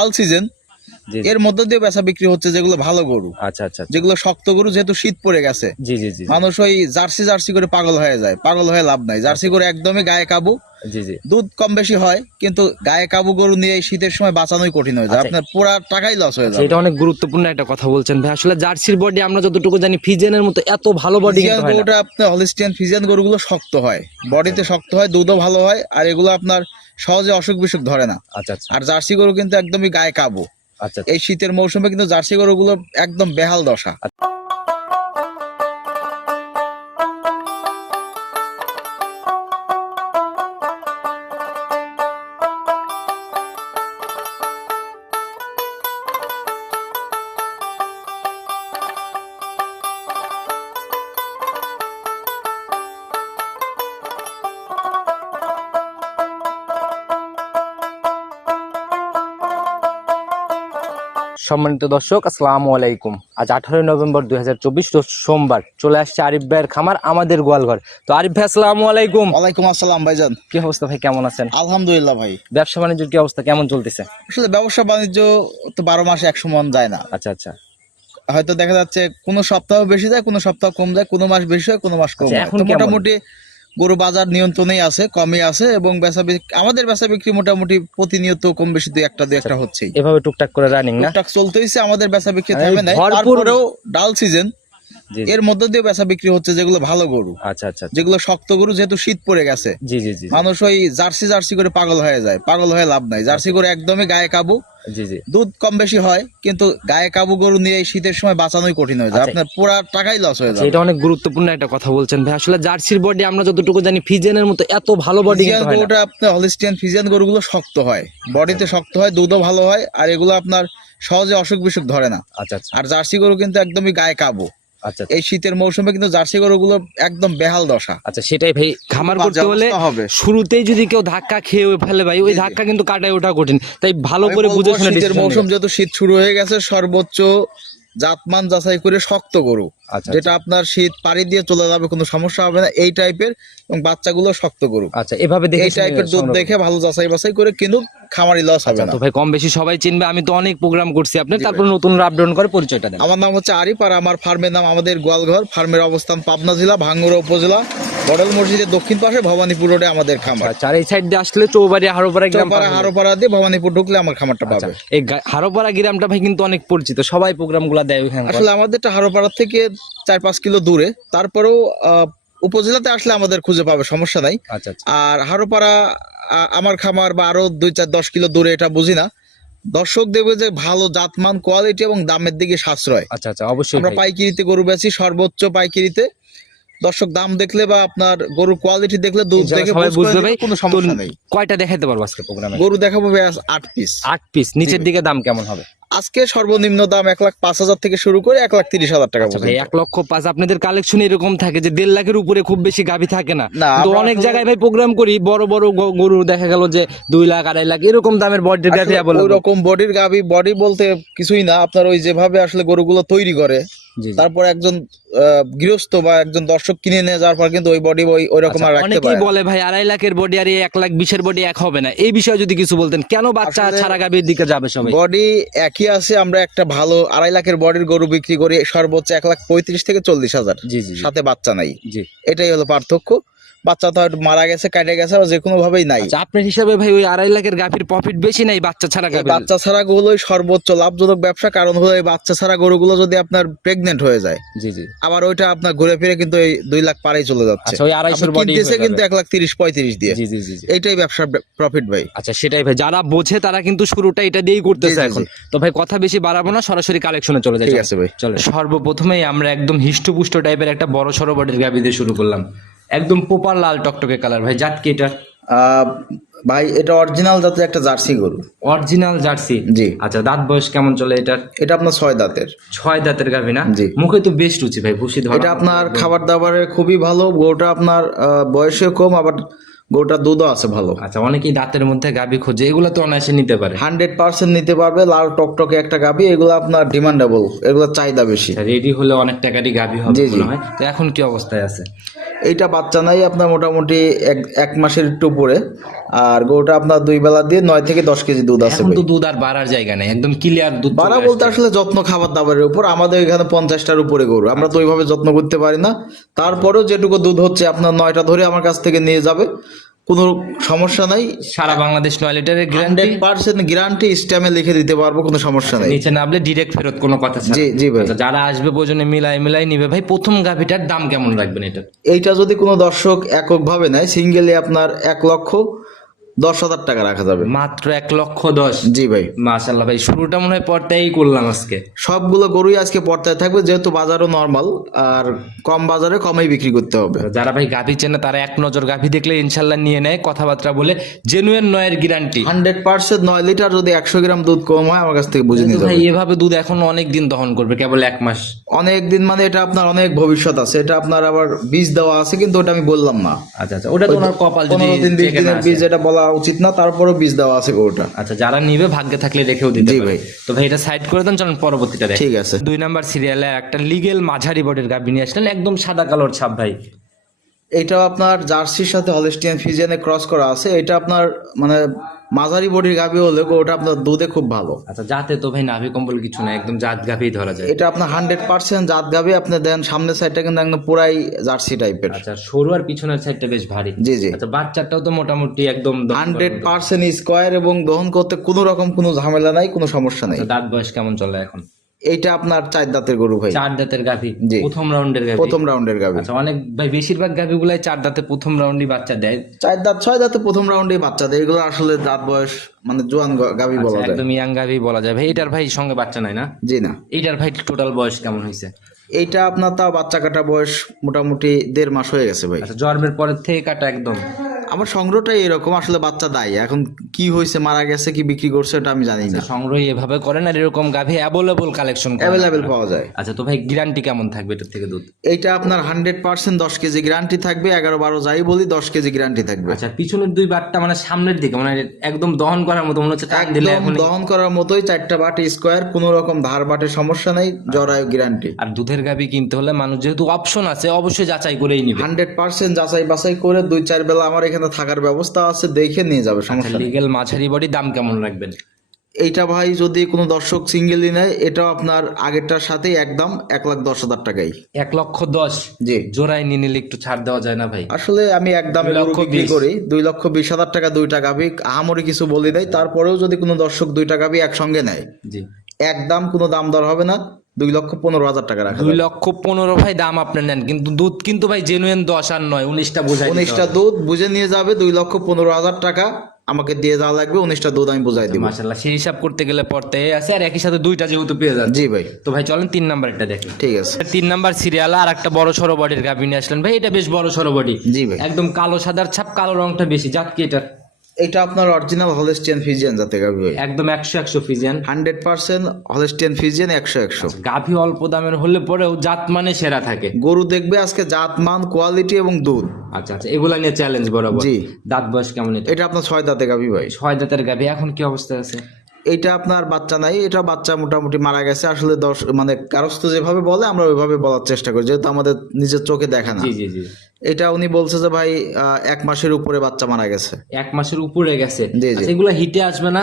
ডাল সিজন। এর মধ্যে দিয়ে বেচা বিক্রি হচ্ছে যেগুলো ভালো গরু। আচ্ছা আচ্ছা আচ্ছা। যেগুলো শক্ত গরু যেহেতু শীত পড়ে গেছে। জি জি জি মানুষ ওই জার্সি জার্সি করে পাগল হয়ে যায়। পাগল হয়ে লাভ নাই। জার্সি করে একদমই গায়ে কাবু। জি জি। দুধ কম বেশি হয় কিন্তু গায়ে কাবু গরু নিয়ে শীতের সময় বাঁচানোই কঠিন হয়ে যায়। আচ্ছা। আপনার পুরা টাকাই লস হয়ে আচ্ছা, যাবে। এটা অনেক গুরুত্বপূর্ণ একটা কথা বলছেন ভাই। আসলে জার্সির বডি আমরা যতটুকু জানি ফিজেনের মতো এত ভালো বডি কিন্তু হয় না। গরুটা আপনার হলিস্টিয়ান ফিজিয়ান গরুগুলো শক্ত হয়। বডিতে শক্ত হয় দুধও ভালো হয় আর এগুলো আপনার সহজে অসুখ বিসুখ ধরে না। আচ্ছা আচ্ছা। আর জার্সি গরু কিন্তু একদমই গায়ে কাবু। আচ্ছা এই শীতের মৌসুমে কিন্তু জার্সি গরুগুলো একদম বেহাল দশা। সম্মানিত দর্শক আসসালামু আলাইকুম। আজ আঠারোই নভেম্বর দুই হাজার চব্বিশ সোমবার। চলে আসছে আরিফ ভাইয়ের খামার আমাদের গোয়ালঘর। তো আরিফ ভাই আসসালামু আলাইকুম। ওয়ালাইকুম আসসালাম ভাইজান। কি অবস্থা ভাই কেমন আছেন? আলহামদুলিল্লাহ ভাই। ব্যবসা বাণিজ্যের কি অবস্থা কেমন চলতেছে? আসলে ব্যবসা বাণিজ্য তো বারো মাসে একশো মন যায় না। আচ্ছা আচ্ছা। হয়তো দেখা যাচ্ছে কোনো সপ্তাহ বেশি যায় কোনো সপ্তাহ কম যায় কোনো মাস বেশি হয় কোনো মাস কম আচ্ছা, এখন মোটামুটি গরু বাজার নিয়ন্ত্রণেই আছে কমই আছে এবং বেচা আমাদের বেচা বিক্রি মোটামুটি প্রতিনিয়ত কম বেশি দুই একটা দুই একটা হচ্ছে এভাবে টুকটাক করে রানিং না? টুকটাক চলতেইছে আমাদের বেচা বিক্রি থামে নাই। তারপরেও ডাল সিজন। এর মধ্যে দিয়ে বেচা বিক্রি হচ্ছে যেগুলো ভালো গরু। আচ্ছা আচ্ছা আচ্ছা। যেগুলো শক্ত গরু যেহেতু শীত পড়ে গেছে। জি জি জি। মানুষ ওই জার্সি জার্সি করে পাগল হয়ে যায়। পাগল হয়ে লাভ নাই। জার্সি করে একদমই গায়ে কাবু। জি জি। দুধ কম বেশি হয় কিন্তু গায়ে কাবু গরু নিয়ে শীতের সময় বাঁচানোই কঠিন হয়ে যায়। আচ্ছা। আপনার পুরা টাকাই লস হয়ে আচ্ছা, যাবে। এটা অনেক গুরুত্বপূর্ণ একটা কথা বলছেন ভাই। আসলে জার্সির বডি আমরা যতটুকু জানি ফিজেনের মতো এত ভালো বডি কিন্তু হয় না। আপনার হলিস্টিয়ান ফিজিয়ান গরুগুলো শক্ত হয়। বডিতে শক্ত হয় দুধও ভালো হয় আর এগুলো আপনার সহজে অসুখ বিসুখ ধরে না। আচ্ছা আচ্ছা। আর জার্সি গরু কিন্তু একদমই গায়ে কাবু। আচ্ছা এই শীতের মৌসুমে কিন্তু জার্সি গরুগুলো একদম বেহাল দশা আচ্ছা সেটাই ভাই খামার করতে হলে হবে শুরুতেই যদি কেউ ধাক্কা খেয়ে ফেলে ভাই ওই। ধাক্কা কিন্তু কাটায় ওঠা কঠিন তাই ভালো করে বুঝে শুনে শীতের মৌসুম। যেহেতু শীত শুরু হয়ে গেছে সর্বোচ্চ জাতমান যাচাই করে শক্ত গরু। আচ্ছা যেটা আপনার শীত পাড়ি দিয়ে চলে যাবে কোনো সমস্যা হবে না। এই টাইপের এবং বাচ্চাগুলো শক্ত গরু। আচ্ছা এভাবে দেখে এই টাইপের দুধ দেখে ভালো যাচাই বাছাই করে কিন্তু খামারি লস হবে না। আচ্ছা, তো ভাই কম বেশি সবাই চিনবে আমি তো অনেক প্রোগ্রাম করছি আপনি তারপর নতুন আপডাউন করে পরিচয়টা দেন। আমার নাম হচ্ছে আরিফ আর আমার ফার্মের নাম আমাদের গোয়ালঘর। ফার্মের অবস্থান পাবনা জেলা ভাঙ্গুরা উপজেলা। বড়ল মসজিদের দক্ষিণ পাশে ভবানীপুর রোডে আমাদের খামার। আচ্ছা আর এই সাইড দিয়ে আসলে চৌবাড়ি হারোপাড়া গ্রাম চৌপাড়া হারোপাড়া দিয়ে ভবানীপুর ঢুকলে আমার খামারটা আচ্ছা, পাবে। এই হারোপাড়া গ্রামটা ভাই কিন্তু অনেক পরিচিত সবাই প্রোগ্রামগুলা দেয় ওইখানে। আসলে আমাদেরটা হারোপাড়া থেকে চার পাঁচ কিলো দূরে তারপরেও উপজেলাতে আসলে আমাদের খুঁজে পাবে সমস্যা নাই। আচ্ছা আচ্ছা। আর হারোপাড়া আমার খামার বা আরও দুই চার দশ কিলো দূরে এটা বুঝি না। দর্শক দেবে যে ভালো জাতমান কোয়ালিটি এবং দামের দিকে সাশ্রয়। আচ্ছা আচ্ছা অবশ্যই আমরা। পাইকিরিতে গরু বেচি সর্বোচ্চ পাইকিরিতে। দর্শক দাম দেখলে বা আপনার গরুর কোয়ালিটি দেখলে দুধ দেখে বুঝবে ভাই কোনো সমস্যা নেই। কয়টা দেখাতে পারব আজকে প্রোগ্রামে গরু দেখাবো ভাই আট পিস আট পিস নিচের দিকে দাম কেমন হবে? আজকে সর্বনিম্ন দাম এক লাখ পাঁচ হাজার থেকে শুরু করে এক লাখ তিরিশ হাজার টাকা আচ্ছা ভাই এক লক্ষ পাঁচ আপনাদের কালেকশন এরকম থাকে যে দেড় লাখের উপরে খুব বেশি গাভী থাকে না। তো অনেক জায়গায় ভাই প্রোগ্রাম করি বড় বড় গরু দেখা গেল যে দুই লাখ আড়াই লাখ এরকম দামের বডির গাভী বলে। ওই রকম বডির গাবি বডি বলতে কিছুই না। আপনার ওই যেভাবে আসলে গরুগুলো তৈরি করে। তারপর একজন গৃহস্থ বা একজন দর্শক কিনে নিয়ে যাওয়ার পর কিন্তু ওই বডি ওই ওই রকম আচ্ছা, আর রাখতে পারে বলে ভাই আড়াই লাখের বডি আর এই এক লাখ বিশের বডি এক হবে না। এই বিষয়ে যদি কিছু বলতেন কেন বাচ্চা ছাড়া গাভীর দিকে যাবে সবাই? বডি একই আছে আমরা একটা ভালো আড়াই লাখের বডির গরু বিক্রি করি সর্বোচ্চ এক লাখ পঁয়ত্রিশ থেকে চল্লিশ হাজার। সাথে বাচ্চা নাই। এটাই হলো পার্থক্য। বাচ্চা তো মারা গেছে কাটে গেছে বা যে কোনো ভাবেই নাই। আচ্ছা আপনার হিসাবে ভাই ওই আড়াই লাখের গাভীর প্রফিট বেশি নাই বাচ্চা ছাড়া বাচ্চা ছাড়া গুলোই সর্বোচ্চ লাভজনক ব্যবসা কারণ হলো এই বাচ্চা ছাড়া গরুগুলো যদি আপনার প্রেগনেন্ট হয়ে যায় জি জি। আবার ওইটা আপনার ঘুরে ফিরে কিন্তু এই দুই লাখ পারেই চলে যাচ্ছে। আচ্ছা ওই আড়াইশোর কিনতেছে কিন্তু এক লাখ তিরিশ পঁয়ত্রিশ দিয়ে। জি জি জি এইটাই ব্যবসার প্রফিট ভাই। আচ্ছা সেটাই ভাই যারা বোঝে তারা কিন্তু শুরুটা এটা দিয়েই করতেছে এখন। তো ভাই কথা বেশি বাড়াবো না সরাসরি কালেকশনে চলে যাই ঠিক আছে ভাই। চলো সর্বপ্রথমেই আমরা একদম হিষ্টপুষ্ট টাইপের একটা বড় সড়ো বডির গাভি দিয়ে শুরু করলাম। একদম পোপার লাল টকটকে কালার ভাই জাত কি এটা আহ, ভাই এটা অরিজিনাল জাতের একটা জার্সি গরু। Original Jersey? জি। আচ্ছা দাঁত বয়স কেমন চলে এটার? এটা আপনার ছয় দাঁতের। ছয় দাঁতের গাভী না? জি। মুখে তো বেশ রুচি ভাই ভুসি ধরা এটা আপনার খাবার দাবারে খুবই ভালো গরুটা আপনার বয়সে কম আবার গরুটার দুধও আছে ভালো। আচ্ছা অনেকেই দাঁতের মধ্যে গাভি খোঁজে এগুলো তো অনায়াসে নিতে পারে। হান্ড্রেড পার্সেন্ট নিতে পারবে লাল টকটকে একটা গাবি এগুলো আপনার ডিমান্ডেবল এগুলো চাহিদা বেশি। রেডি হলে অনেক টাকারই গাভি হবে জি, জি। হয়। তো এখন কি অবস্থায় আছে? এইটা বাচ্চা নাই আপনার মোটামুটি এক এক মাসের একটু উপরে। আর গরুটা আপনার দুই বেলা দিয়ে নয় থেকে দশ কেজি দুধ আছে এখন ভাই। তো দুধ আর বাড়ার জায়গা নেই একদম ক্লিয়ার দুধ বাড়া বলতে আসলে যত্ন খাবার দাবারের উপর আমাদের এখানে পঞ্চাশটার উপরে গরু আমরা তো ওইভাবে যত্ন করতে পারি না। তারপরেও যেটুকু দুধ হচ্ছে আপনার নয়টা ধরে আমার কাছ থেকে নিয়ে যাবে। কোনো সমস্যা নাই। সারা বাংলাদেশ নয় লিটারের গ্যারান্টি পার্সেন্ট গ্যারান্টি স্ট্যামে লিখে দিতে পারব কোনো সমস্যা নাই। নিচে নামলে ডিরেক্ট ফেরত কোনো কথা জি জি ভাই। আচ্ছা যারা আসবে প্রয়োজনে মিলাই মিলাই নিবে। ভাই প্রথম গাভিটার দাম কেমন রাখবেন এটা? এইটা যদি কোনো দর্শক এককভাবে নেয় সিঙ্গেলি আপনার এক লক্ষ দশ হাজার টাকা রাখা যাবে। মাত্র এক লক্ষ দশ। জি ভাই। মাশাল্লাহ ভাই শুরুটা মনে হয় পরটাই করলাম আজকে। সবগুলো গরুই আজকে পর্দায় থাকবে যেহেতু বাজারও নর্মাল আর কম বাজারে কমেই বিক্রি করতে হবে। যারা ভাই গাভি চেনে তারা এক নজর গাভি দেখলে ইনশাল্লাহ নিয়ে নেয় কথাবার্তা বলে genuine no guarantee hundred percent নয় লিটার যদি একশো গ্রাম দুধ কম হয় আমার কাছ থেকে বুঝে নিতে ভাই হবে। এভাবে দুধ এখন অনেক দিন দহন করবে কেবল এক মাস। অনেক দিন মানে এটা আপনার অনেক ভবিষ্যৎ আছে এটা আপনার আবার বীজ দেওয়া আছে কিন্তু ওটা আমি বললাম না। আচ্ছা আচ্ছা ওটা তো ওনার কপাল যদি দিন। বীজ এটা বলা উচিত না তারপরে বীজ দেওয়া আছে গরুটা। আচ্ছা যারা নিবে ভাগ্যে থাকলে রেখেও দিতে ভাই। তো ভাই এটা সাইড করে দেন চলুন পরবর্তীটা দেখ। ঠিক আছে। দুই নাম্বার সিরিয়ালে একটা লিগেল মাঝারি বডির গাভী নিয়ে আসলেন একদম সাদা কালোর ছাপ ভাই। এটাও আপনার জার্সির সাথে হলিস্টিয়ান ফিজিয়ানে ক্রস করা আছে। এটা আপনার মানে মাঝারি বডির গাভি হলে ওটা আপনার দুধে খুব ভালো। আচ্ছা যাতে তো ভাই নাভি কম্বল কিছু না একদম জাত গাভি ধরা যায়। এটা আপনার হান্ড্রেড পার্সেন্ট জাত গাভি আপনি দেন সামনের সাইডটা কিন্তু একদম পুরাই জার্সি টাইপের। আচ্ছা সরু আর পিছনের সাইডটা বেশ ভারী। জি জি। আচ্ছা বাচ্চাটাও তো মোটামুটি একদম হান্ড্রেড পার্সেন্ট স্কোয়ার এবং দহন করতে কোনো রকম কোনো ঝামেলা নাই কোনো সমস্যা নেই। আচ্ছা, দাঁত বয়স কেমন চলে এখন? এইটা আপনার চার দাঁতের গরু ভাই। চার দাঁতের গাভি। প্রথম রাউন্ডের গাভি। প্রথম রাউন্ডের গাভি। আচ্ছা অনেক ভাই বেশিরভাগ গাভি গুলাই চার দাঁতে প্রথম রাউন্ডই বাচ্চা দেয়। চার দাঁত ছয় দাঁতে প্রথম রাউন্ডে বাচ্চা দেয়। এগুলো আসলে দাঁত বয়স মানে জোয়ান গাভি বলা যায়। একদম ইয়াং গাভি বলা যায়। ভাই এটার ভাই সঙ্গে বাচ্চা নাই না? জি না। এইটার ভাই টোটাল বয়স কেমন হয়েছে? এইটা আপনার তাও বাচ্চা কাটা বয়স মোটামুটি দেড় মাস হয়ে গেছে ভাই। আচ্ছা জন্মের পরের থেকে কাটা একদম। আমার সংগ্রহটাই এরকম আসলে বাচ্চা দায়ী। এখন কি হয়েছে মারা গেছে কি বিক্রি করছে এটা আমি জানি না। সংগ্রহ এভাবে করেন আর এরকম গাভি অ্যাভেলেবল কালেকশন অ্যাভেলেবেল পাওয়া যায়। আচ্ছা তো ভাই গ্যারান্টি কেমন থাকবে এটার থেকে দুধ? এটা আপনার হান্ড্রেড পার্সেন্ট দশ কেজি গ্যারান্টি থাকবে এগারো বারো যাই বলি দশ কেজি গ্যারান্টি থাকবে। আচ্ছা পিছনের দুই বাটটা মানে সামনের দিকে মানে একদম দহন করার মতো মনে হচ্ছে টান দিলে এখন দহন করার মতোই চারটা বাটি স্কোয়ার কোনো রকম ধার বাটের সমস্যা নেই জরায়ু গ্যারান্টি আর দুধের গাভি কিনতে হলে মানুষ যেহেতু অপশন আছে অবশ্যই যাচাই করেই নিবে। হান্ড্রেড পার্সেন্ট যাচাই বাছাই করে দুই চার বেলা আমার এখানে থাকার ব্যবস্থা আছে দেখে নিয়ে যাবে সমস্যা নেই। লিগেল মাঝারি বডি দাম কেমন রাখবেন? এইটা ভাই যদি কোনো দর্শক সিঙ্গেলি নেয় এটাও আপনার আগেরটার সাথেই একদম এক লাখ দশ হাজার টাকাই। এক লক্ষ দশ? জি। জোড়ায় নিয়ে নিলে একটু ছাড় দেওয়া যায় না ভাই? আসলে আমি একদম দুই লক্ষ বিক্রি বিশ। করি দুই লক্ষ বিশ হাজার টাকা দুই টাকা গাভি আহামরি কিছু বলি দেয় তারপরেও যদি কোনো দর্শক দুই টাকা গাভি একসঙ্গে নেয় জি। একদম কোনো দাম দর হবে না। দুই লক্ষ পনেরো হাজার টাকা রাখা দুই লক্ষ পনেরো ভাই দাম আপনি নেন। কিন্তু দুধ কিন্তু ভাই জেনুইন দশ আর নয় উনিশটা বোঝাই উনিশটা দুধ বুঝে নিয়ে যাবে দুই লক্ষ পনেরো হাজার টাকা আমাকে দিয়ে যাওয়া লাগবে উনিশটা দুধ আমি বুঝাই দিব। মাসাল্লাহ সেই হিসাব করতে গেলে পড়তে আছে আর একই সাথে দুইটা যেহেতু পেয়ে যাচ্ছে। জি ভাই। তো ভাই চলেন তিন নাম্বার একটা দেখি। ঠিক আছে। তিন নাম্বার সিরিয়াল আর একটা বড় সড়ো বডির গাভি নিয়ে আসলেন। ভাই এটা বেশ বড় সড়ো বডি জি ভাই। একদম কালো সাদার ছাপ কালো রংটা বেশি যাক কি এটা এটা আপনার অরিজিনাল হলেস্টিয়ান ফিজিয়ান জাতে গাভি। ভাই একদম একশো একশো Friesian hundred percent Holstein Friesian একশো একশো। গাভি অল্প দামের হলে পরেও জাত মানে সেরা থাকে। গরু দেখবে আজকে জাত মান কোয়ালিটি এবং দুধ। আচ্ছা আচ্ছা এগুলা নিয়ে চ্যালেঞ্জ বরাবর। জি। দাঁত বয়স কেমন এটা? এটা আপনার ছয় দাঁতে গাভি ভাই। ছয় দাঁতের গাভি এখন কি অবস্থা আছে? এটা আপনার বাচ্চা নাই এটা বাচ্চা মোটামুটি মারা গেছে। আসলে দশ মানে কারস্থ যেভাবে বলে আমরা ওইভাবে বলার চেষ্টা করি যেহেতু আমাদের নিজের চোখে দেখা না। জি জি জি। এটা উনি বলছে যে ভাই এক মাসের উপরে বাচ্চা মারা গেছে। এক মাসের উপরে গেছে। আচ্ছা, হিটে আসবে না?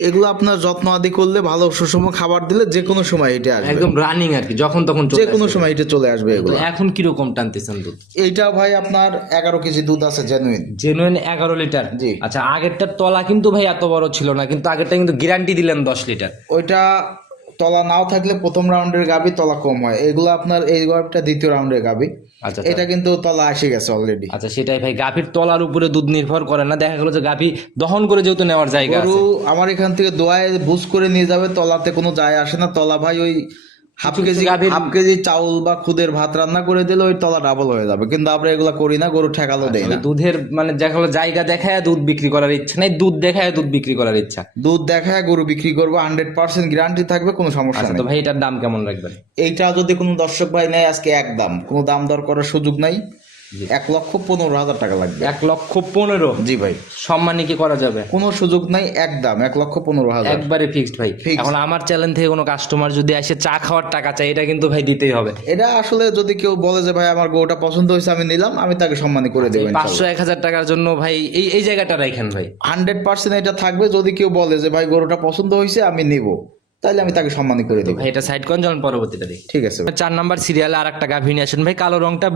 এগুলো আপনার যত্ন আদি করলে ভালো সুষম খাবার দিলে যে কোনো সময় এটা আসবে। একদম রানিং আর কি যখন তখন যে কোনো সময় এটা চলে আসবে এগুলো। এখন কীরকম টানতেছেন দুধ? এইটা ভাই আপনার এগারো কেজি দুধ আছে জেনুইন জেনুইন এগারো লিটার জি। আচ্ছা আগেরটার তলা কিন্তু ভাই এত বড় ছিল না কিন্তু আগেরটা কিন্তু গ্যারান্টি দিলেন দশ লিটার ওইটা তলা নাও থাকলে প্রথম রাউন্ডের গাবি তলা কম হয়। এগুলো আপনার এই গাবিটা দ্বিতীয় রাউন্ডের গাবি। আচ্ছা এটা কিন্তু তলা এসে গেছে অলরেডি আচ্ছা সেটাই ভাই। গাভীর তলার উপরে দুধ নির্ভর করে না। দেখা গেল যে গাভী দহন করে যেহেতু নেওয়ার জায়গা গরু আমার এখান থেকে দোয়ায় বুঝ করে নিয়ে যাবে তলাতে কোনো যায় আসে না। তলা ভাই ওই হাফ কেজি হাফ কেজি চাউল বা খুদের ভাত রান্না করে দিলে ওই তলা ডাবল হয়ে যাবে। কিন্তু আমরা এগুলো করি না গরু ঠেকালো দেয় না। দুধের মানে দেখা জায়গা দেখায় দুধ বিক্রি করার ইচ্ছা নেই দুধ দেখায় দুধ বিক্রি করার ইচ্ছা। দুধ দেখায় গরু বিক্রি করব হান্ড্রেড পার্সেন্ট গ্যারান্টি থাকবে কোনো সমস্যা আচ্ছা নেই। তো ভাই এটার দাম কেমন রাখবেন? এইটা যদি কোনো দর্শক ভাই নেয় আজকে এক দাম কোনো দাম দর করার সুযোগ নাই। এক লক্ষ পনেরো হাজার টাকা লাগবে। এক লক্ষ পনেরো? জি ভাই। সম্মানে কি করা যাবে? কোনো সুযোগ নাই একদম এক লক্ষ পনেরো হাজার। একবারে ফিক্সড ভাই। এখন আমার চ্যানেল থেকে কোনো কাস্টমার যদি এসে চা খাওয়ার টাকা চাই এটা কিন্তু ভাই দিতেই হবে। এটা আসলে যদি কেউ বলে যে ভাই আমার গরুটা পছন্দ হয়েছে আমি নিলাম আমি তাকে সম্মানী করে দেবো পাঁচশো এক হাজার টাকার জন্য ভাই এই এই জায়গাটা রাখেন ভাই। হান্ড্রেড পার্সেন্ট এটা থাকবে যদি কেউ বলে যে ভাই গরুটা পছন্দ হয়েছে আমি নিব। তাহলে আমি তাকে সম্মানিত করে দেবো। ভাই এটা সাইড করেন যখন পরবর্তীটা দেখি। ঠিক আছে। চার নাম্বার সিরিয়ালে আর একটা গাভিনী আসেন। ভাই কালো রংটা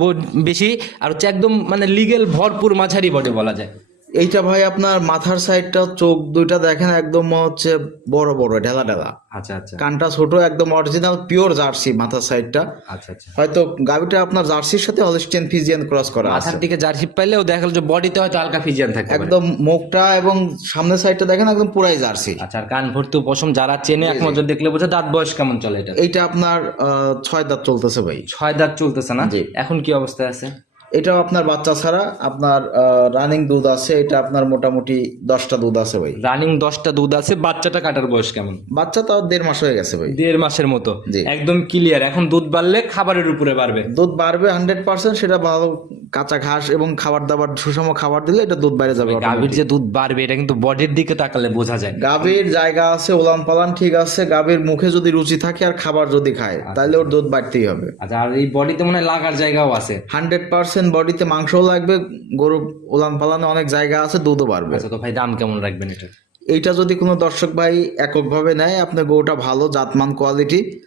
বেশি আর হচ্ছে একদম মানে লিগেল ভরপুর মাঝারি বডি বলা যায়। এইটা ভাই আপনার মাথার সাইডটা চোখ দুইটা দেখেন একদম হচ্ছে বড় বড় ঢেলা ঢেলা। আচ্ছা আচ্ছা। কানটা ছোট একদম অরিজিনাল পিওর জার্সি মাথার সাইডটা আচ্ছা আচ্ছা। হয়তো গাভিটা আপনার জার্সির সাথে হলিস্টিয়ান ফিজিয়ান ক্রস করা আছে। মাথার দিকে জার্সি পাইলেও দেখা গেল যে বডিতে হয়তো হালকা ফিজিয়ান পারে। একদম মুখটা এবং সামনের সাইডটা দেখেন একদম পুরাই জার্সি আচ্ছা আর কান ভর্তি পশম যারা চেনে এক নজর দেখলে বোঝা দাঁত বয়স কেমন চলে এটা? এইটা আপনার ছয় দাঁত চলতেছে ভাই। ছয় দাঁত চলতেছে না। এখন কি অবস্থায় আছে? এটাও আপনার বাচ্চা ছাড়া আপনার রানিং দুধ আছে এটা আপনার মোটামুটি দশটা দুধ আছে ভাই। রানিং দশটা দুধ আছে বাচ্চাটা কাটার বয়স কেমন? বাচ্চা তাও দেড় মাস হয়ে গেছে ভাই। দেড় মাসের মতো। একদম ক্লিয়ার এখন দুধ বাড়লে খাবারের উপরে বাড়বে। দুধ বাড়বে হান্ড্রেড পার্সেন্ট সেটা ভালো কাঁচা ঘাস এবং খাবার দাবার সুষম খাবার দিলে এটা দুধ বাইরে যাবে গাভীর যে দুধ বাড়বে এটা কিন্তু বডির দিকে তাকালে বোঝা যায়। গাভীর জায়গা আছে উলান পালান ঠিক আছে গাভীর মুখে যদি রুচি থাকে আর খাবার যদি খায় তাহলে ওর দুধ বাড়তেই হবে। আচ্ছা আর এই বডিতে মনে হয় লাগার জায়গাও আছে। হান্ড্রেড পার্সেন্ট বডিতে মাংসও লাগবে গরু ওলান পালানে অনেক জায়গা আছে দুধও বাড়বে। আচ্ছা তো ভাই দাম কেমন রাখবেন এটা? এইটা যদি কোনো দর্শক ভাই এককভাবে নেয় আপনার গরুটা ভালো জাতমান কোয়ালিটি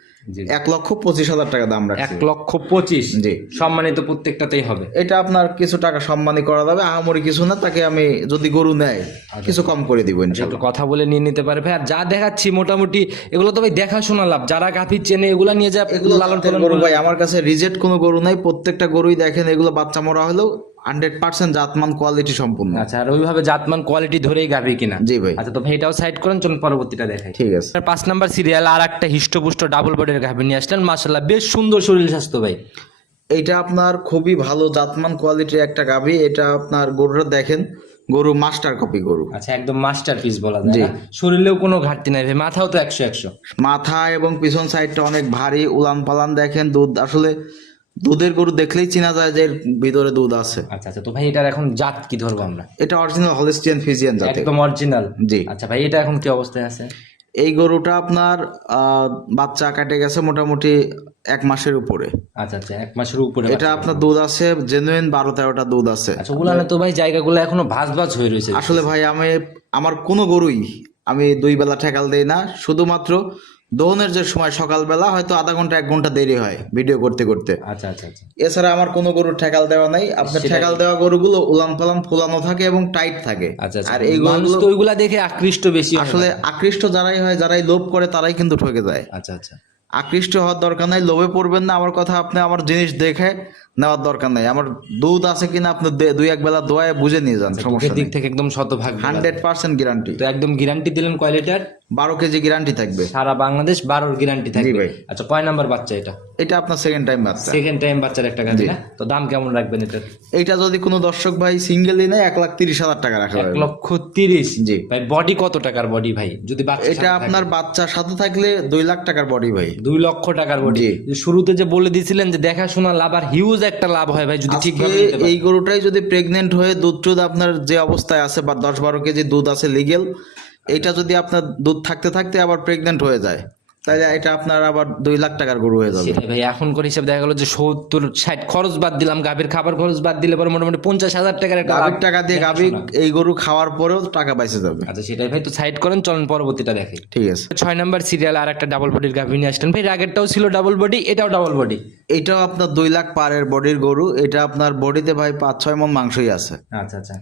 এক লক্ষ পঁচিশ হাজার টাকা দাম রাখছে। এক লক্ষ পঁচিশ। জি। সম্মানিত প্রত্যেকটাতেই হবে। এটা আপনার কিছু টাকা সম্মানী করা যাবে আহামরি কিছু না তাকে আমি যদি গরু নেয় কিছু কম করে দিব একটু কথা বলে নিয়ে নিতে পারবে আর যা দেখাচ্ছি মোটামুটি এগুলো তো ভাই দেখাশোনা লাভ। যারা গাভী চেনে এগুলো নিয়ে যা এগুলো লালন পালন গরু ভাই আমার কাছে রিজেক্ট কোনো গরু নাই প্রত্যেকটা গরুই দেখেন এগুলো বাচ্চা মরা হলেও হান্ড্রেড পার্সেন্ট জাতমান কোয়ালিটি সম্পূর্ণ। আচ্ছা আর ওইভাবে জাতমান কোয়ালিটি ধরেই গাভী কিনা? জি ভাই। আচ্ছা তো ভাই এটাও সাইড করেন চলুন পরবর্তীটা দেখাই। ঠিক আছে। পাঁচ নাম্বার সিরিয়াল আর একটা হিষ্টপুষ্ট ডাবল বডির গাভী নিয়ে আসলেন মাসাল্লাহ বেশ সুন্দর শরীর স্বাস্থ্য ভাই। এইটা আপনার খুবই ভালো জাতমান কোয়ালিটির একটা গাভী এটা আপনার গরুটা দেখেন গরু মাস্টার কপি গরু। আচ্ছা একদম মাস্টার পিস বলা যায় শরীরেও কোনো ঘাটতি নাই ভাই মাথাও তো একশো একশো। মাথা এবং পিছন সাইডটা অনেক ভারী উলান পালান দেখেন দুধ আসলে দুধের গরু দেখলেই চেনা যায় যে এর ভিতরে দুধ আছে। আচ্ছা আচ্ছা। তো ভাই এটার এখন জাত কি ধরবো আমরা? এটা অরিজিনাল হলিস্টিয়ান ফিজিয়ান জাতের। একদম অরিজিনাল জি। আচ্ছা ভাই এটা এখন কি অবস্থায় আছে? এই গরুটা আপনার বাচ্চা কাটে গেছে মোটামুটি এক মাসের উপরে। আচ্ছা আচ্ছা এক মাসের উপরে এটা আপনার দুধ আছে জেনুইন বারো তেরোটা দুধ আছে। আচ্ছা ওগুলানে তো ভাই জায়গাগুলো এখনও ভাজ ভাজ হয়ে রয়েছে। আসলে ভাই আমি আমার কোনো গরুই আমি দুই বেলা ঠেকাল দেই না। শুধুমাত্র দোহনের যে সময় সকালবেলা হয়তো আধা ঘণ্টা এক ঘণ্টা দেরি হয় ভিডিও করতে করতে। আচ্ছা আচ্ছা আচ্ছা। এছাড়া আমার কোনো গরুর ঠেকাল দেওয়া নাই। আপনার ঠেকাল দেওয়া গরুগুলো উলান পালান ফুলানো থাকে এবং টাইট থাকে। আর এই গরুগুলো তো ওইগুলা দেখে আকৃষ্ট বেশি আসলে আকৃষ্ট যারাই হয় যারাই লোভ করে তারাই কিন্তু ঠকে যায়। আচ্ছা আচ্ছা। আকৃষ্ট হওয়ার দরকার নাই লোভে পড়বেন না। আমার কথা আপনি আমার জিনিস দেখে নেওয়ার দরকার নাই। আমার দুধ আছে কিনা আপনি দুই এক বেলা দোয়ায় বুঝে নিয়ে যান সমস্যা দিক থেকে একদম শতভাগ হান্ড্রেড পার্সেন্ট গ্যারান্টি তো একদম গ্যারান্টি দিলেন কয় লিটার? বারো কেজি গ্যারান্টি থাকবে। সারা বাংলাদেশ বারোর গ্যারান্টি থাকবে। আচ্ছা কয় নাম্বার বাচ্চা এটা? এটা আপনার সেকেন্ড টাইম বাচ্চা। সেকেন্ড টাইম বাচ্চার একটা গাড়ি না? তো দাম কেমন রাখবেন এটা? এইটা যদি কোনো দর্শক ভাই সিঙ্গেলই নেয় এক লাখ তিরিশ হাজার টাকা রাখা এক লক্ষ তিরিশ? জি। ভাই বডি কত টাকার বডি ভাই? যদি এটা আপনার বাচ্চার সাথে থাকলে দুই লাখ টাকার বডি ভাই। দুই লক্ষ টাকার বডি শুরুতে যে বলে দিয়েছিলেন যে দেখাশোনা লাভ আর হিউজ একটা লাভ হয় ভাই যদি ঠিক ঠিকভাবে এই গরুটাই যদি প্রেগনেন্ট হয়ে দুধ টুধ আপনার যে অবস্থায় আছে বা দশ বারো কেজি দুধ আছে লিগেল এটা যদি আপনার দুধ থাকতে থাকতে আবার প্রেগনেন্ট হয়ে যায়। তাহলে এটা আপনার আবার দুই লাখ টাকার গরু হয়ে যাবে। সেটাই ভাই এখন করে হিসাব দেখা গেল যে সত্তর ষাট খরচ বাদ দিলাম গাভীর খাবার খরচ বাদ দিলে পরে মোটামুটি পঞ্চাশ হাজার টাকার একটা গাভীর টাকা দিয়ে গাভী এই গরু খাওয়ার পরেও টাকা বাইসে যাবে। আচ্ছা সেটাই ভাই তো সাইড করেন চলেন পরবর্তীটা দেখে। ঠিক আছে। ছয় নাম্বার সিরিয়াল আর একটা ডাবল বডির গাভী নিয়ে আসলেন। ভাই আগেরটাও ছিল ডাবল বডি এটাও ডাবল বডি এইটাও আপনার দুই লাখ পারের বডির গরু এটা আপনার বডিতে ভাই পাঁচ ছয় মন মাংসই আছে। আচ্ছা আচ্ছা।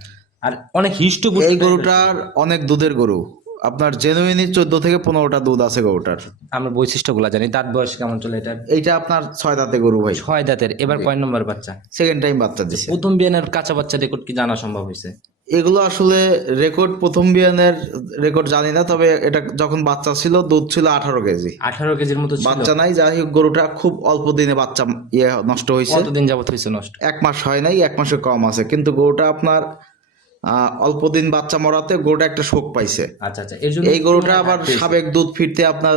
আর অনেক হিষ্ট এই গরুটার অনেক দুধের গরু। আপনার জেনুইনই চোদ্দ থেকে পনেরোটা দুধ আছে গরুটার। আমরা বৈশিষ্ট্যগুলো জানি দাঁত বয়স কেমন চলে এটা এইটা আপনার ছয় দাঁতে গরু ভাই। ছয় দাঁতের এবার কয় নম্বর বাচ্চা? সেকেন্ড টাইম বাচ্চা দিছে। প্রথম বিয়ানের কাঁচা বাচ্চা রেকর্ড কি জানা সম্ভব হয়েছে? এগুলো আসলে রেকর্ড প্রথম বিয়ানের রেকর্ড জানি না তবে এটা যখন বাচ্চা ছিল দুধ ছিল আঠারো কেজি। আঠারো কেজির মতো বাচ্চা নাই যাই হোক গরুটা খুব অল্প দিনে বাচ্চা ইয়ে নষ্ট হয়েছে। কতদিন যাবত হয়েছে নষ্ট? এক মাস হয় নাই এক মাসে কম আছে। কিন্তু গরুটা আপনার অল্প দিন বাচ্চা মরাতে গরুটা একটা শোক পাইছে। আচ্ছা আচ্ছা এই গরুটা আবার সাবেক দুধ ফিরতে আপনার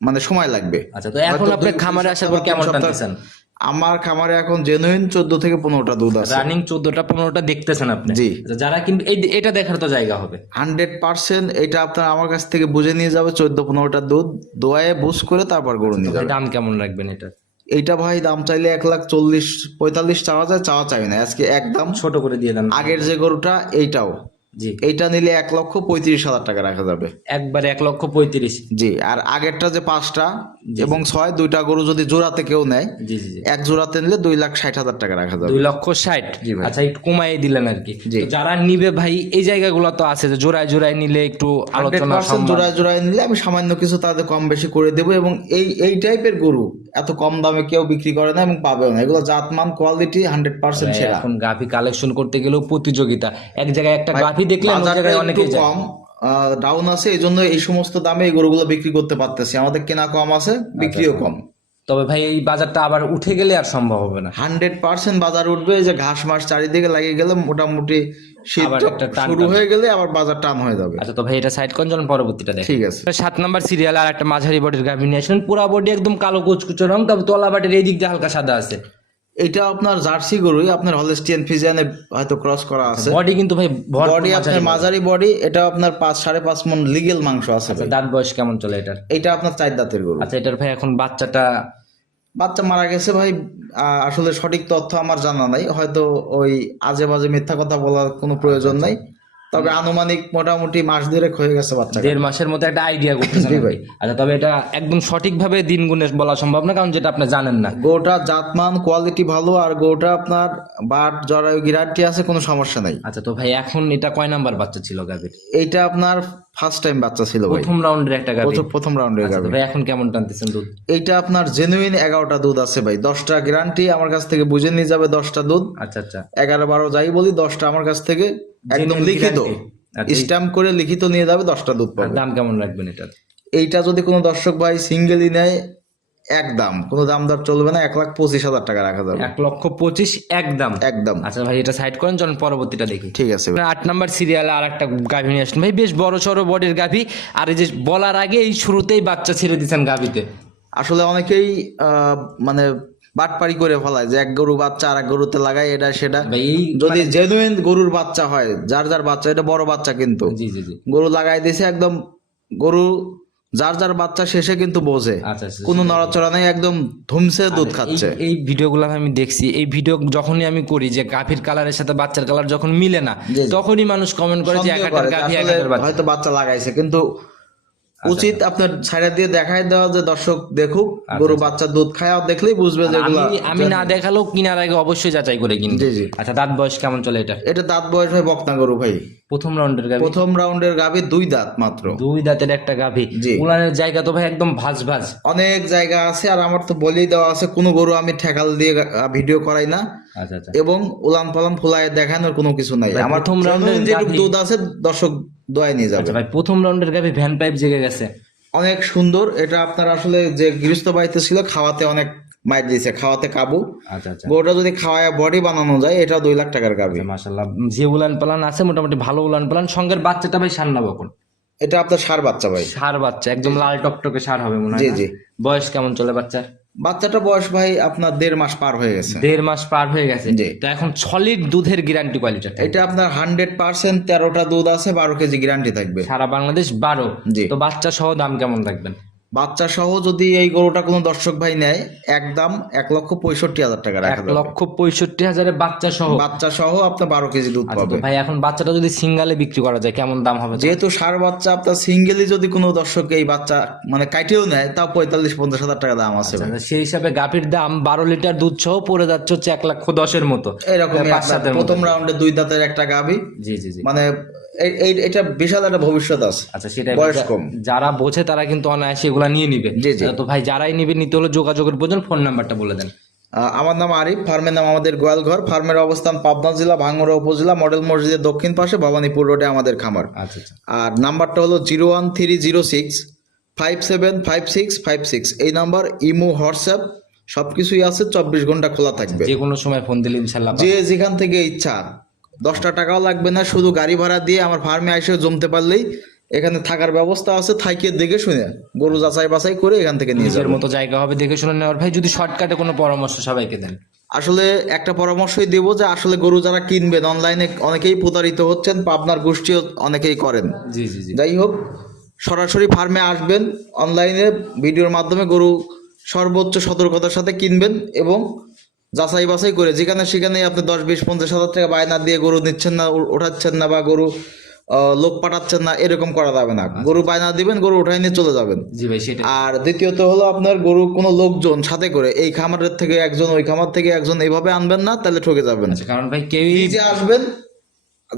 মানে সময় লাগবে। আচ্ছা তো এখন আপনি খামারে আসার পর কেমন টানতেছেন আমার খামারে এখন জেনুইন চোদ্দ থেকে পনেরোটা দুধ আছে। রানিং চোদ্দটা পনেরোটা দেখতেছেন আপনি? জি। যারা কিন্তু এই এটা দেখার তো জায়গা হবে। হান্ড্রেড পার্সেন্ট এটা আপনার আমার কাছ থেকে বুঝে নিয়ে যাবে চোদ্দ পনেরোটা দুধ। দোয়ায়ে বুঝ করে তারপর গরু নিয়ে যাবে। দাম কেমন রাখবেন এটা? এইটা ভাই দাম চাইলে এক লাখ চল্লিশ পঁয়তাল্লিশ চাওয়া যায় চাওয়া চাই না। আজকে একদম ছোট করে দিয়ে দেন। আগের যে গরুটা এইটাও। জি। এইটা নিলে এক লক্ষ পঁয়ত্রিশ হাজার টাকা রাখা যাবে। একবারে এক লক্ষ পঁয়ত্রিশ। জি আর আগেরটা যে পাঁচটা এবং ছয় দুইটা গরু যদি জোড়াতে কেউ নেয় জি জি এক জোড়াতে নিলে দুই লাখ ষাট হাজার টাকা রাখা যাবে। দুই লক্ষ ষাট। আচ্ছা একটু কমাই দিলেন আর কি। যারা নিবে ভাই এই জায়গাগুলো তো আছে যে জোড়ায় জোড়ায় নিলে একটু আলোচনা জোড়ায় জোড়ায় নিলে আমি সামান্য কিছু তাদের কম বেশি করে দেবো এবং এই এই টাইপের গরু এত কম দামে কেউ বিক্রি করে না এবং পাবেও না। এগুলো জাতমান কোয়ালিটি হান্ড্রেড পার্সেন্ট সেরা। এখন গাফি কালেকশন করতে গেলেও প্রতিযোগিতা। এক জায়গায় একটা গাফি দেখলে জায়গায় অনেকে কম ডাউন আছে এই জন্য এই সমস্ত দামে এই গরুগুলো বিক্রি করতে পারতেছি। আমাদের কেনা কম আছে বিক্রিও আচ্ছা, কম। তবে ভাই এই বাজারটা আবার উঠে গেলে আর সম্ভব হবে না। হান্ড্রেড পার্সেন্ট বাজার উঠবে যে ঘাস মাস চারিদিকে লাগিয়ে গেলে মোটামুটি আবার একটা টান শুরু হয়ে গেলে আবার বাজার টান হয়ে যাবে। আচ্ছা তো ভাই এটা সাইড কোন চলুন পরবর্তীটা দেখি ঠিক আছে। সাত নম্বর সিরিয়াল আর একটা মাঝারি বডির গাভিনী নিয়ে আসলেন পুরা বডি একদম কালো কুচকুচো রং তবে তলা বাটির এই দিক দিয়ে হালকা সাদা আছে। এটা আপনার জার্সি গরুই আপনার হলেস্টিয়ান ফিজিয়ানে হয়তো ক্রস করা আছে। বডি কিন্তু ভাই বডি আপনার মাঝারি বডি এটা আপনার পাঁচ সাড়ে পাঁচ মন লিগেল মাংস আছে আচ্ছা, দাঁত বয়স কেমন চলে এটার? এটা আপনার চার দাঁতের গরু। আচ্ছা এটার ভাই এখন বাচ্চাটা বাচ্চা মারা গেছে ভাই আসলে সঠিক তথ্য আমার জানা নাই। হয়তো ওই আজে বাজে মিথ্যা কথা বলার কোনো প্রয়োজন নাই। তবে আনুমানিক মোটামুটি মাস দেড়েক হয়ে গেছে বাচ্চা দেড় মাসের মধ্যে একটা আইডিয়া করতেছেন ভাই। আচ্ছা তবে এটা একদম সঠিকভাবে দিন গুণে বলা সম্ভব না কারণ যেটা আপনি জানেন না। গোটা জাতমান কোয়ালিটি ভালো আর গোটা আপনার বাট জরায়ু গিরাটি আছে কোনো সমস্যা নাই। আচ্ছা তো ভাই এখন এটা কয় নাম্বার বাচ্চা ছিল গাভীর? এটা আপনার ফার্স্ট টাইম বাচ্চা ছিল ভাই। প্রথম রাউন্ডের একটা গাভী। প্রথম- প্রথম রাউন্ডের আচ্ছা, গাবি ভাই এখন কেমন টানতেছেন দুধ? এইটা আপনার জেনুইন এগারোটা দুধ আছে ভাই। দশটা গ্যারান্টি আমার কাছ থেকে বুঝে নিয়ে যাবে দশটা দুধ। আচ্ছা আচ্ছা। এগারো বারো যাই বলি দশটা আমার কাছ থেকে একদম লিখিত। guarantee। আচ্ছা, স্ট্যাম্প করে লিখিত নিয়ে যাবে দশটা দুধ আর পাবে। দাম কেমন রাখবেন এটা এইটা যদি কোনো দর্শক ভাই সিঙ্গেলই নেয় এক দাম। কোনো দাম দর চলবে না এক লাখ পঁচিশ হাজার টাকা রাখা যাবে। এক লক্ষ পঁচিশ একদম একদম। আচ্ছা ভাই এটা সাইড করেন চলুন পরবর্তীটা দেখি। ঠিক আছে আট নাম্বার সিরিয়ালে আর একটা গাভী নিয়ে আসলেন। ভাই বেশ বড় সড়ো বডির গাভী। আর এই যে বলার আগে এই শুরুতেই বাচ্চা ছেড়ে দিচ্ছেন গাভীতে। আসলে অনেকেই মানে বাটপাড়ি করে ফেলায় যে এক গরু বাচ্চা আর এক গরুতে লাগায় এটা সেটা। যদি জেনুইন গরুর বাচ্চা হয় যার যার বাচ্চা এটা বড় বাচ্চা কিন্তু। জি জি জি। গরু লাগাই দিয়েছে একদম গরু যার যার বাচ্চা শেষে কিন্তু বোঝে। আচ্ছা আচ্ছা কোনো নড়াচড়া নেই একদম ধুমসে দুধ খাচ্ছে। এই- ভিডিও ভিডিওগুলো আমি দেখছি এই ভিডিও যখনই আমি করি যে গাভীর কালারের সাথে বাচ্চার কালার যখন মিলে না। তখনই মানুষ কমেন্ট করে যে এক হাজার গাভী এক হাজার বাচ্চা। হয়তো বাচ্চা লাগাইছে কিন্তু উচিত আপনার ছাইড়া দিয়ে দেখাই দেওয়া যে দর্শক দেখুক গরু বাচ্চা দুধ খায় দেখলেই বুঝবে যে আমি না দেখালেও কিনার আগে অবশ্যই যাচাই করে কিনবো। জি জি। আচ্ছা দাঁত বয়স কেমন চলে এটা? এটা দাঁত বয়স হয় বকনা গরু ভাই। প্রথম রাউন্ডের গাভী? প্রথম রাউন্ডের গাভী দুই দাঁত মাত্র। দুই দাঁতের একটা গাভী। উলানের জায়গা তো ভাই একদম ভাজ ভাজ। অনেক জায়গা আছে আর আমার তো বলেই দেওয়া আছে কোনো গরু আমি ঠেকাল দিয়ে ভিডিও করাই না। আচ্ছা আচ্ছা এবং উলাম পালান ফুলায় দেখানোর কোনো কিছু নাই। আমার প্রথম রাউন্ডের গাভী- দুধ আছে দর্শক দোয়াই নিয়ে যাবে। আচ্ছা ভাই প্রথম রাউন্ডের গাভী ভ্যান পাইপ জেগে গেছে। অনেক সুন্দর। এটা আপনার আসলে যে গৃহস্থ বাড়িতে ছিল খাওয়াতে অনেক মাইর দিয়েছে খাওয়াতে কাবু। আচ্ছা আচ্ছা। গরুটা যদি খাওয়ায় বডি বানানো যায় এটা দুই লাখ টাকার গাবি মাশাল্লাহ যে উলান পালান আছে মোটামুটি ভালো উলান পালান। সঙ্গের বাচ্চাটা ভাই সান্না বকন এটা আপনার সার বাচ্চা ভাই। সার বাচ্চা একদম লাল টকটকে সার হবে মনে হয় জি জি। বয়স কেমন চলে বাচ্চার? বাচ্চাটা বয়স ভাই আপনার দেড় মাস পার হয়ে গেছে। দেড় মাস পার হয়ে গেছে। তো এখন সলিড দুধের গ্যারান্টি কোয়ালিটি এটা আপনার হান্ড্রেড পার্সেন্ট তেরোটা দুধ আছে বারো কেজি গ্যারান্টি থাকবে। সারা বাংলাদেশ বারো। তো বাচ্চা সহ দাম কেমন রাখবেন বাচ্চা সহ যদি এই গরুটা কোনো দর্শক ভাই নেয় একদম এক লক্ষ পঁয়ষট্টি হাজার টাকা এক রাখা লক্ষ পঁয়ষট্টি হাজারে বাচ্চা সহ বাচ্চা সহ আপনার বারো কেজি দুধ আচ্ছা পাবে। ভাই এখন বাচ্চাটা যদি সিঙ্গালে বিক্রি করা যায় কেমন দাম হবে? যেহেতু সার বাচ্চা আপনার সিঙ্গেলি যদি কোনো দর্শক এই বাচ্চা মানে কাইটেও নেয় তাও পঁয়তাল্লিশ পঞ্চাশ হাজার টাকা দাম আছে আচ্ছা, সেই হিসাবে গাভীর দাম বারো লিটার দুধ সহ পড়ে যাচ্ছে হচ্ছে এক লক্ষ দশের মতো। মতো। প্রথম রাউন্ডে দুই দাঁতের একটা গাবি জি জি জি। মানে এটা বিশাল একটা ভবিষ্যৎ আছে। আচ্ছা সেটাই বয়স কম। যারা বোঝে তারা কিন্তু অনায়াসে এগুলা নিয়ে নিবে। তো ভাই যারাই নিবে নিতে হলে যোগাযোগের প্রয়োজন ফোন নাম্বারটা বলে দেন। আমার নাম আরিফ ফার্মের নাম আমাদের গোয়ালঘর। ফার্মের অবস্থান পাবনা জেলা ভাঙ্গুড়া উপজেলা মডেল মসজিদের দক্ষিণ পাশে ভবানীপুর রোডে আমাদের খামার। আচ্ছা আচ্ছা। আর নাম্বারটা হলো zero one three zero six five seven five six five six. এই নাম্বার ইমো হোয়াটসঅ্যাপ সবকিছুই আছে চব্বিশ ঘণ্টা খোলা থাকবে। যে কোনো সময় ফোন দিলে ইনশাল্লাহ যে যেখান থেকে ইচ্ছা। দশটা টাকাও লাগবে না শুধু গাড়ি ভাড়া দিয়ে আমার ফার্মে এসে জমতে পারলেই এখানে থাকার ব্যবস্থা আছে থাইকে দেখে শুনে গরু যাচাই বাছাই করে এখান থেকে নিয়ে যাবেন মতো জায়গা হবে দেখে শুনে নেওয়ার। ভাই যদি শর্টকাটে কোনো পরামর্শ সবাইকে দেন। আসলে একটা পরামর্শই দেব যে আসলে গরু যারা কিনবেন অনলাইনে অনেকেই প্রতারিত হচ্ছেন পাবনার গোষ্ঠীও অনেকেই করেন। জি জি জি। যাই হোক সরাসরি ফার্মে আসবেন অনলাইনে ভিডিওর মাধ্যমে গরু সর্বোচ্চ সতর্কতার সাথে কিনবেন এবং যাচাই বাছাই করে যেখানে সেখানে আপনি দশ বিশ পঞ্চাশ হাজার টাকা বায়না দিয়ে গরু নিচ্ছেন না ওঠাচ্ছেন না বা গরু লোক পাঠাচ্ছেন না এরকম করা যাবে না। গরু বায়না দিবেন গরু উঠাই নিয়ে চলে যাবেন। আর দ্বিতীয়ত হলো আপনার গরু কোনো লোকজন সাথে করে এই খামারের থেকে একজন ওই খামার থেকে একজন এইভাবে আনবেন না তাহলে ঠকে যাবেন। আচ্ছা, কারণ ভাই কেউ আসবেন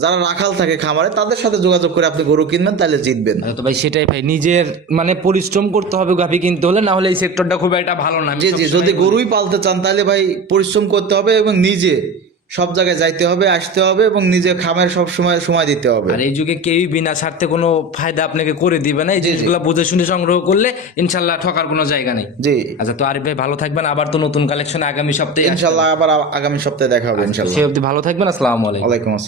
যারা রাখাল থাকে খামারে তাদের সাথে যোগাযোগ করে আপনি গরু কিনবেন তাহলে জিতবেন। আচ্ছা, তো ভাই সেটাই ভাই নিজের মানে পরিশ্রম করতে হবে গাভী কিনতে হলে না হলে এই সেক্টরটা খুব একটা ভালো না জি জি যদি গরুই পালতে চান তাহলে ভাই পরিশ্রম করতে হবে এবং নিজে সব জায়গায় যাইতে হবে আসতে হবে এবং নিজে খামারে সব সময় সময় দিতে হবে। আর এই যুগে কেউই বিনা স্বার্থে কোনো ফায়দা আপনাকে করে দিবে না এই জিনিসগুলো বুঝে শুনে সংগ্রহ করলে ইনশাল্লাহ ঠকার কোনো জায়গা নেই। জি। আচ্ছা তো আরিফ ভাই ভালো থাকবেন আবার তো নতুন কালেকশন আগামী সপ্তাহে ইনশাল্লাহ আবার আগামী সপ্তাহে দেখা হবে ইনশাল্লাহ। সে অবধি ভালো থাকবেন আসসালামু আলাইকুম। আসসালাম।